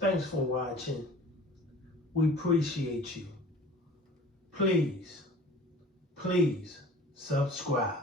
Thanks for watching. We appreciate you. Please, please subscribe.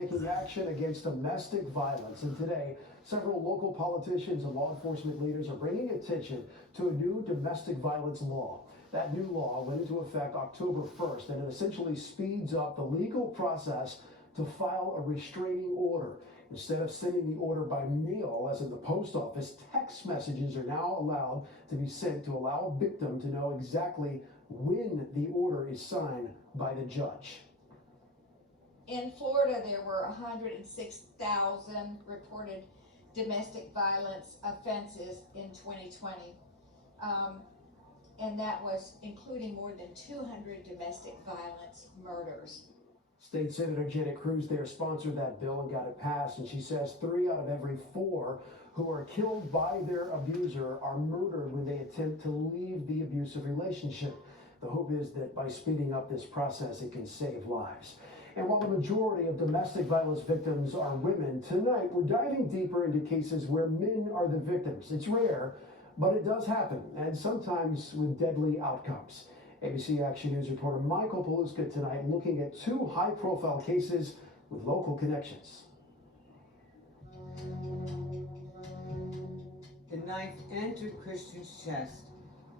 Taking action against domestic violence. And today, several local politicians and law enforcement leaders are bringing attention to a new domestic violence law. That new law went into effect October 1st, and it essentially speeds up the legal process to file a restraining order. Instead of sending the order by mail, as in the post office, text messages are now allowed to be sent to allow a victim to know exactly when the order is signed by the judge. In Florida, there were 106,000 reported domestic violence offenses in 2020. And that was including more than 200 domestic violence murders. State Senator Janet Cruz there sponsored that bill and got it passed, and she says 3 out of every 4 who are killed by their abuser are murdered when they attempt to leave the abusive relationship. The hope is that by speeding up this process, it can save lives. And while the majority of domestic violence victims are women, tonight we're diving deeper into cases where men are the victims. It's rare, but it does happen, and sometimes with deadly outcomes. ABC Action News reporter Michael Paluska tonight looking at 2 high-profile cases with local connections. The knife entered Christian's chest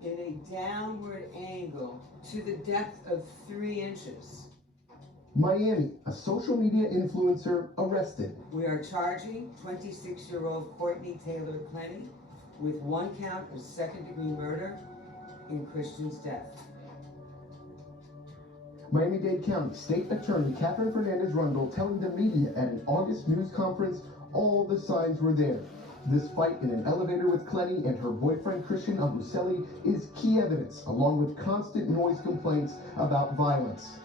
in a downward angle to the depth of 3 inches. Miami, a social media influencer arrested. We are charging 26-year-old Courtney Taylor Clenny with 1 count of second-degree murder in Christian's death. Miami-Dade County State Attorney Catherine Fernandez-Rundle telling the media at an August news conference all the signs were there. This fight in an elevator with Clenny and her boyfriend Christian Abuselli is key evidence, along with constant noise complaints about violence.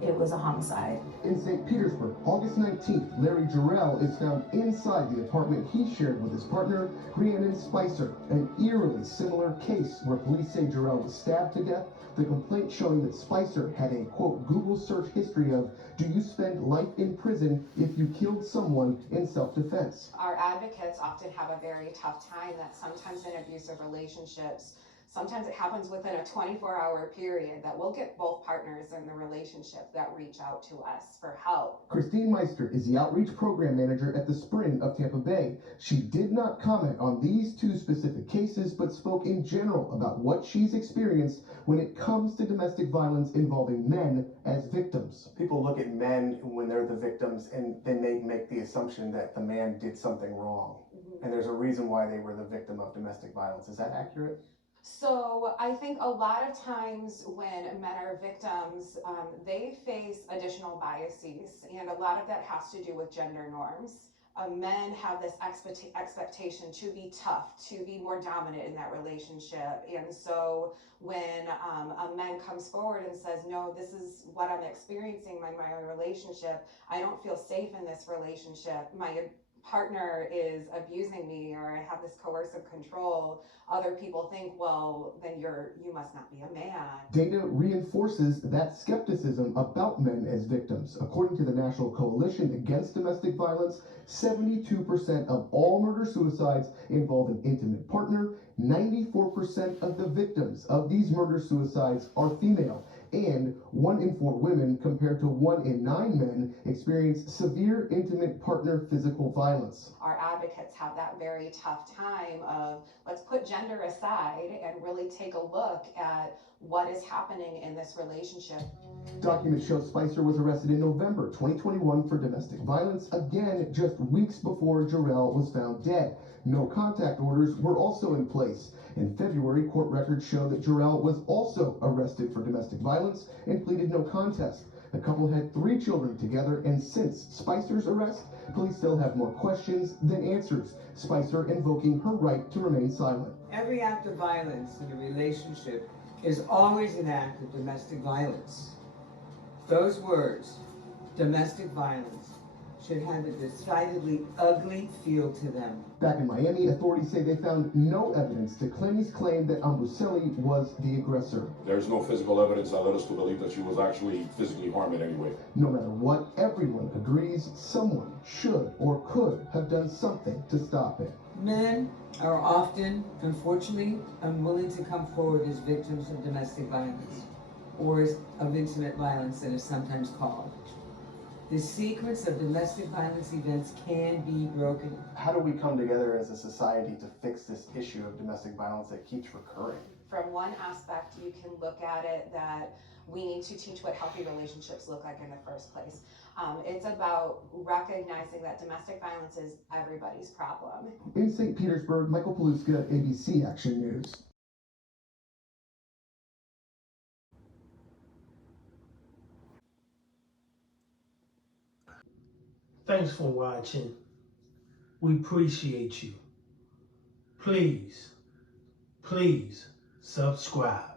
It was a homicide. In St. Petersburg, August 19th, Larry Jarrell is found inside the apartment he shared with his partner, Rhiannon Spicer. An eerily similar case where police say Jarrell was stabbed to death. The complaint showing that Spicer had a, quote, Google search history of, do you spend life in prison if you killed someone in self-defense? Our advocates often have a very tough time that sometimes in abusive relationships, sometimes it happens within a 24-hour period that we'll get both partners in the relationship that reach out to us for help. Christine Meister is the outreach program manager at the Spring of Tampa Bay. She did not comment on these 2 specific cases, but spoke in general about what she's experienced when it comes to domestic violence involving men as victims. People look at men when they're the victims and then they make the assumption that the man did something wrong. And there's a reason why they were the victim of domestic violence. Is that accurate? So I think a lot of times when men are victims, they face additional biases, and a lot of that has to do with gender norms. Men have this expectation to be tough, to be more dominant in that relationship. And so when a man comes forward and says, no, this is what I'm experiencing in my relationship, I don't feel safe in this relationship, my partner is abusing me, or I have this coercive control, other people think, well, then you must not be a man. Data reinforces that skepticism about men as victims. According to the National Coalition Against Domestic Violence, 72% of all murder-suicides involve an intimate partner. 94% of the victims of these murder-suicides are female. And 1 in 4 women, compared to 1 in 9 men, experience severe intimate partner physical violence. Our advocates have that very tough time of, let's put gender aside and really take a look at what is happening in this relationship. Documents show Spicer was arrested in November 2021 for domestic violence, again just weeks before Jarrell was found dead. No contact orders were also in place. In February, court records show that Jarrell was also arrested for domestic violence and pleaded no contest. The couple had 3 children together, and since Spicer's arrest, police still have more questions than answers. Spicer invoking her right to remain silent. Every act of violence in a relationship is always an act of domestic violence. Those words, domestic violence, should have a decidedly ugly feel to them. Back in Miami, authorities say they found no evidence to Clemmy's claim that Ambuselli was the aggressor. There's no physical evidence that led us to believe that she was actually physically harmed in any way. No matter what, everyone agrees someone should or could have done something to stop it. Men are often, unfortunately, unwilling to come forward as victims of domestic violence, or as of intimate violence, it is sometimes called. The sequence of domestic violence events can be broken. How do we come together as a society to fix this issue of domestic violence that keeps recurring? From one aspect, you can look at it that we need to teach what healthy relationships look like in the first place. It's about recognizing that domestic violence is everybody's problem. In St. Petersburg, Michael Paluska, ABC Action News. Thanks for watching. We appreciate you. Please subscribe.